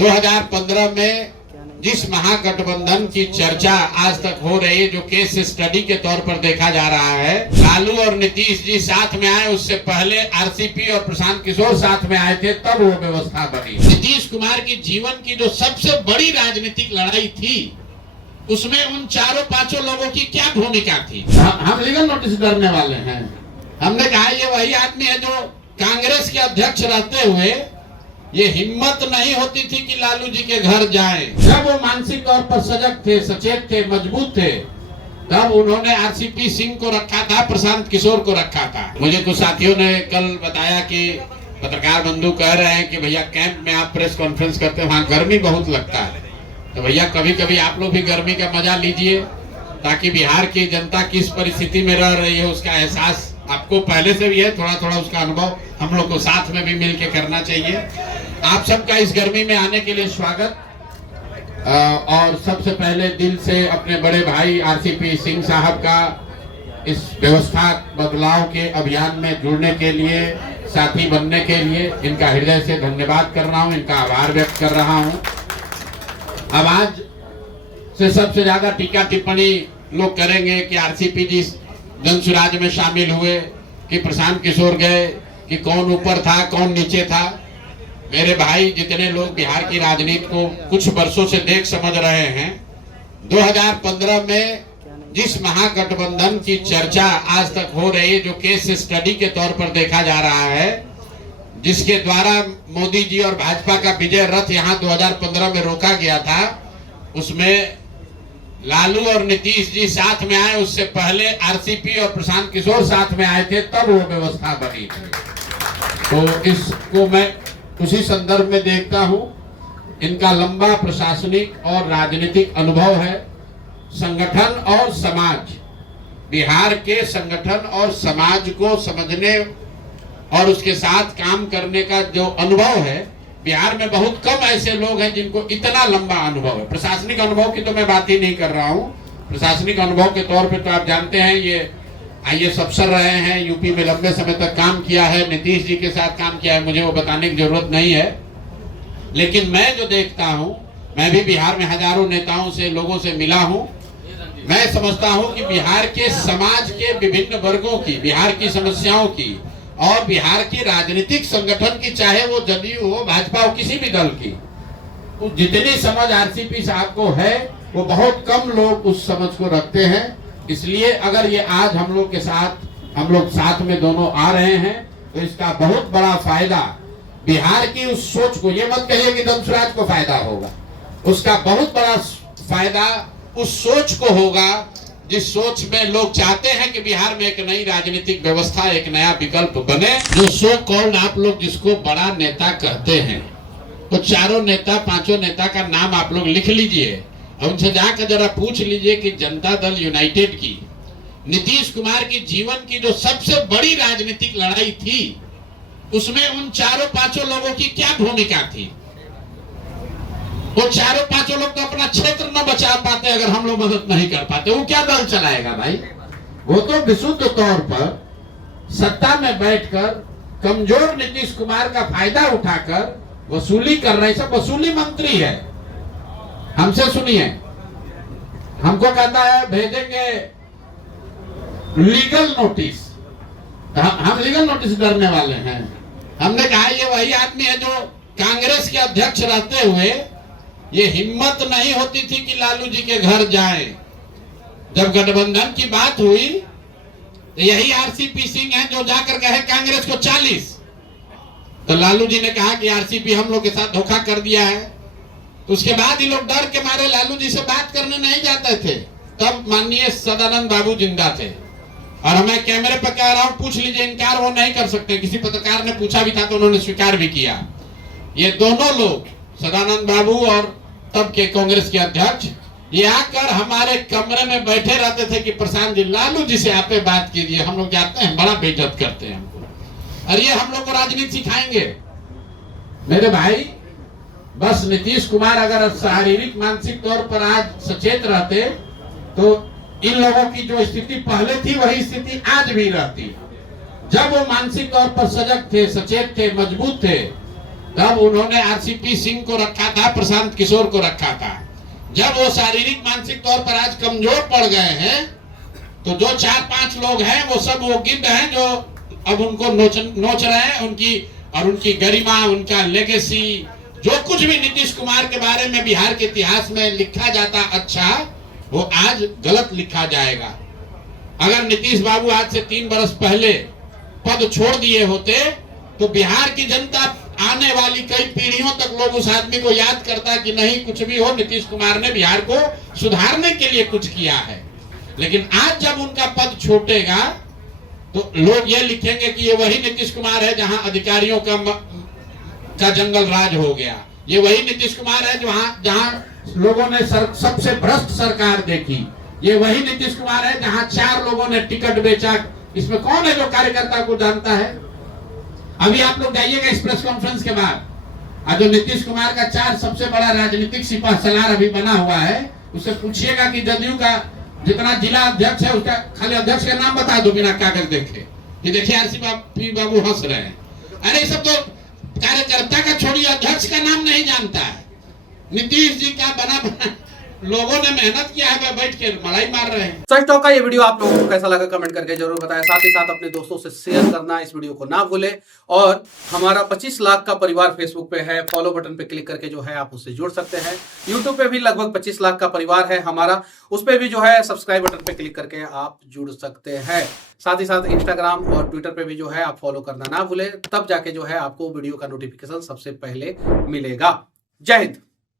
2015 में जिस महागठबंधन की चर्चा आज तक हो रही है, जो केस स्टडी के तौर पर देखा जा रहा है, लालू और नीतीश जी साथ में आए, उससे पहले आरसीपी और प्रशांत किशोर साथ में आए थे, तब वो व्यवस्था बनी। नीतीश कुमार की जीवन की जो सबसे बड़ी राजनीतिक लड़ाई थी, उसमें उन चारों पांचों लोगों की क्या भूमिका थी? हम लीगल नोटिस करने वाले हैं। हमने कहा ये वही आदमी है जो कांग्रेस के अध्यक्ष रहते हुए ये हिम्मत नहीं होती थी कि लालू जी के घर जाएं। जब वो मानसिक तौर पर सजग थे, सचेत थे, मजबूत थे, तब उन्होंने आरसीपी सिंह को रखा था, प्रशांत किशोर को रखा था। मुझे कुछ साथियों ने कल बताया कि पत्रकार बंधु कह रहे हैं कि भैया कैंप में आप प्रेस कॉन्फ्रेंस करते हैं, वहाँ गर्मी बहुत लगता है, तो भैया कभी कभी आप लोग भी गर्मी का मजा लीजिए, ताकि बिहार की जनता किस परिस्थिति में रह रही है उसका एहसास आपको पहले से भी है, थोड़ा थोड़ा उसका अनुभव हम लोग को साथ में भी मिलके करना चाहिए। आप सबका इस गर्मी में आने के लिए स्वागत। और सबसे पहले दिल से अपने बड़े भाई आरसीपी सिंह साहब का इस व्यवस्था बदलाव के अभियान में जुड़ने के लिए, साथी बनने के लिए इनका हृदय से धन्यवाद कर रहा हूं, इनका आभार व्यक्त कर रहा हूं। अब आज से सबसे ज्यादा टीका टिप्पणी लोग करेंगे कि आरसीपी जी जनसुराज में शामिल हुए, कि प्रशांत किशोर गए, कि कौन ऊपर था कौन नीचे था। मेरे भाई, जितने लोग बिहार की राजनीति को कुछ वर्षों से देख समझ रहे हैं, 2015 में जिस महागठबंधन की चर्चा आज तक हो रही है, जो केस स्टडी के तौर पर देखा जा रहा है, जिसके द्वारा मोदी जी और भाजपा का विजय रथ यहाँ 2015 में रोका गया था, उसमें लालू और नीतीश जी साथ में आए, उससे पहले आरसीपी और प्रशांत किशोर साथ में आए थे, तब वो व्यवस्था बनी थी। तो इसको मैं उसी संदर्भ में देखता हूं। इनका लंबा प्रशासनिक और राजनीतिक अनुभव है। संगठन और समाज, बिहार के संगठन और समाज को समझने और उसके साथ काम करने का जो अनुभव है, बिहार में बहुत कम ऐसे लोग हैं जिनको इतना लंबा अनुभव है। प्रशासनिक अनुभव की तो मैं बात ही नहीं कर रहा हूँ। प्रशासनिक अनुभव के तौर पे तो आप जानते हैं, ये आईएएस अफसर रहे हैं, यूपी में लंबे समय तक काम किया है, नीतीश जी के साथ काम किया है, मुझे वो बताने की जरूरत नहीं है। लेकिन मैं जो देखता हूँ, मैं भी बिहार में हजारों नेताओं से, लोगों से मिला हूँ, मैं समझता हूँ कि बिहार के समाज के विभिन्न वर्गों की, बिहार की समस्याओं की और बिहार की राजनीतिक संगठन की, चाहे वो जदयू हो, भाजपा हो, किसी भी दल की, जितनी समझ आरसीपी साहब को है, वो बहुत कम लोग उस समझ को रखते हैं। इसलिए अगर ये आज हम लोग के साथ, हम लोग साथ में दोनों आ रहे हैं, तो इसका बहुत बड़ा फायदा बिहार की उस सोच को, ये मत कहिए कि जनसुराज को फायदा होगा, उसका बहुत बड़ा फायदा उस सोच को होगा, जिस सोच में लोग चाहते हैं कि बिहार में एक नई राजनीतिक व्यवस्था, एक नया विकल्प बने। जो सो कॉल्ड आप लोग जिसको बड़ा नेता कहते हैं, तो चारों नेता, पांचों नेता का नाम आप लोग लिख लीजिए और उनसे जाकर जरा पूछ लीजिए कि जनता दल यूनाइटेड की, नीतीश कुमार की जीवन की जो सबसे बड़ी राजनीतिक लड़ाई थी, उसमें उन चारों पांचों लोगों की क्या भूमिका थी। वो चारों पांचों लोग तो अपना क्षेत्र न बचा पाते अगर हम लोग मदद नहीं कर पाते, वो क्या दल चलाएगा भाई। वो तो विशुद्ध तौर पर सत्ता में बैठकर कमजोर नीतीश कुमार का फायदा उठाकर वसूली कर रहे, सब वसूली मंत्री है। हमसे सुनिए, हमको कहता है भेजेंगे लीगल नोटिस, हम लीगल नोटिस करने वाले हैं। हमने कहा ये वही आदमी है जो कांग्रेस के अध्यक्ष रहते हुए ये हिम्मत नहीं होती थी कि लालू जी के घर जाएं। जब गठबंधन की बात हुई, तो यही आरसीपी सिंह है जो जाकर कहे कांग्रेस को 40, तो लालू जी ने कहा कि आरसीपी हम लोग के साथ धोखा कर दिया है। तो उसके बाद ये लोग डर के मारे लालू जी से बात करने नहीं जाते थे। तब माननीय सदानंद बाबू जिंदा थे, और मैं कैमरे पर कह रहा हूं, पूछ लीजिए, इनकार वो नहीं कर सकते। किसी पत्रकार ने पूछा भी था तो उन्होंने स्वीकार भी किया। ये दोनों लोग, सदानंद बाबू और तब के कांग्रेस के अध्यक्ष, ये आकर हमारे कमरे में बैठे रहते थे कि प्रशांत जी, लालू जी से आपे बात कीजिए, हम लोग जाते हैं, बड़ा बेइज्जत करते हैं हमको, और ये हम लोग को राजनीति सिखाएंगे। मेरे भाई, बस नीतीश कुमार अगर शारीरिक मानसिक तौर पर आज सचेत रहते, तो इन लोगों की जो स्थिति पहले थी वही स्थिति आज भी रहती। जब वो मानसिक तौर पर सजग थे, सचेत थे, मजबूत थे, तब उन्होंने आरसीपी सिंह को रखा था, प्रशांत किशोर को रखा था। जब वो शारीरिक मानसिक तौर पर आज कमजोर पड़ गए हैं, तो जो 4-5 लोग हैं वो सब वो गिद्ध हैं जो अब उनको नोच रहे हैं। उनकी गरिमा, उनका लेगेसी, जो कुछ भी नीतीश कुमार के बारे में बिहार के इतिहास में लिखा जाता अच्छा, वो आज गलत लिखा जाएगा। अगर नीतीश बाबू आज से 3 बरस पहले पद छोड़ दिए होते तो बिहार की जनता आने वाली कई पीढ़ियों तक लोग उस आदमी को याद करता कि नहीं, कुछ भी हो, नीतीश कुमार ने बिहार को सुधारने के लिए कुछ किया है। लेकिन आज जब उनका पद छूटेगा तो लोग ये लिखेंगे कि ये वही नीतीश कुमार है जहां अधिकारियों का जंगल राज हो गया। ये वही नीतीश कुमार है जहां लोगों ने सबसे भ्रष्ट सरकार देखी। ये वही नीतीश कुमार है जहां 4 लोगों ने टिकट बेचा। इसमें कौन है जो कार्यकर्ता को जानता है? अभी आप लोग जाइएगा इस प्रेस कॉन्फ्रेंस के बाद, जो नीतीश कुमार का 4 सबसे बड़ा राजनीतिक सिपह सलार अभी बना हुआ है, उससे पूछिएगा कि जदयू का जितना जिला अध्यक्ष है उसका खाली अध्यक्ष का नाम बता दो बिना कागज देखे। ये देखिए आरसीपी बाबू हंस रहे हैं। अरे सब तो कार्यकर्ता का छोड़िए, अध्यक्ष का नाम नहीं जानता है। नीतीश जी का बना लोगों ने मेहनत किया है, बैठ के मलाई मार रहे हैं। सच टॉक का ये वीडियो आप लोगों को कैसा लगा कमेंट करके जरूर बताएं। साथ ही साथ अपने दोस्तों से शेयर करना इस वीडियो को ना भूलें। और हमारा 25 लाख का परिवार फेसबुक पे है, फॉलो बटन पे क्लिक करके जो है आप उससे जुड़ सकते हैं। यूट्यूब पे भी लगभग 25 लाख का परिवार है हमारा, उस पर भी जो है सब्सक्राइब बटन पे क्लिक करके आप जुड़ सकते हैं। साथ ही साथ इंस्टाग्राम और ट्विटर पे भी जो है आप फॉलो करना ना भूलें, तब जाके जो है आपको वीडियो का नोटिफिकेशन सबसे पहले मिलेगा। जय हिंद।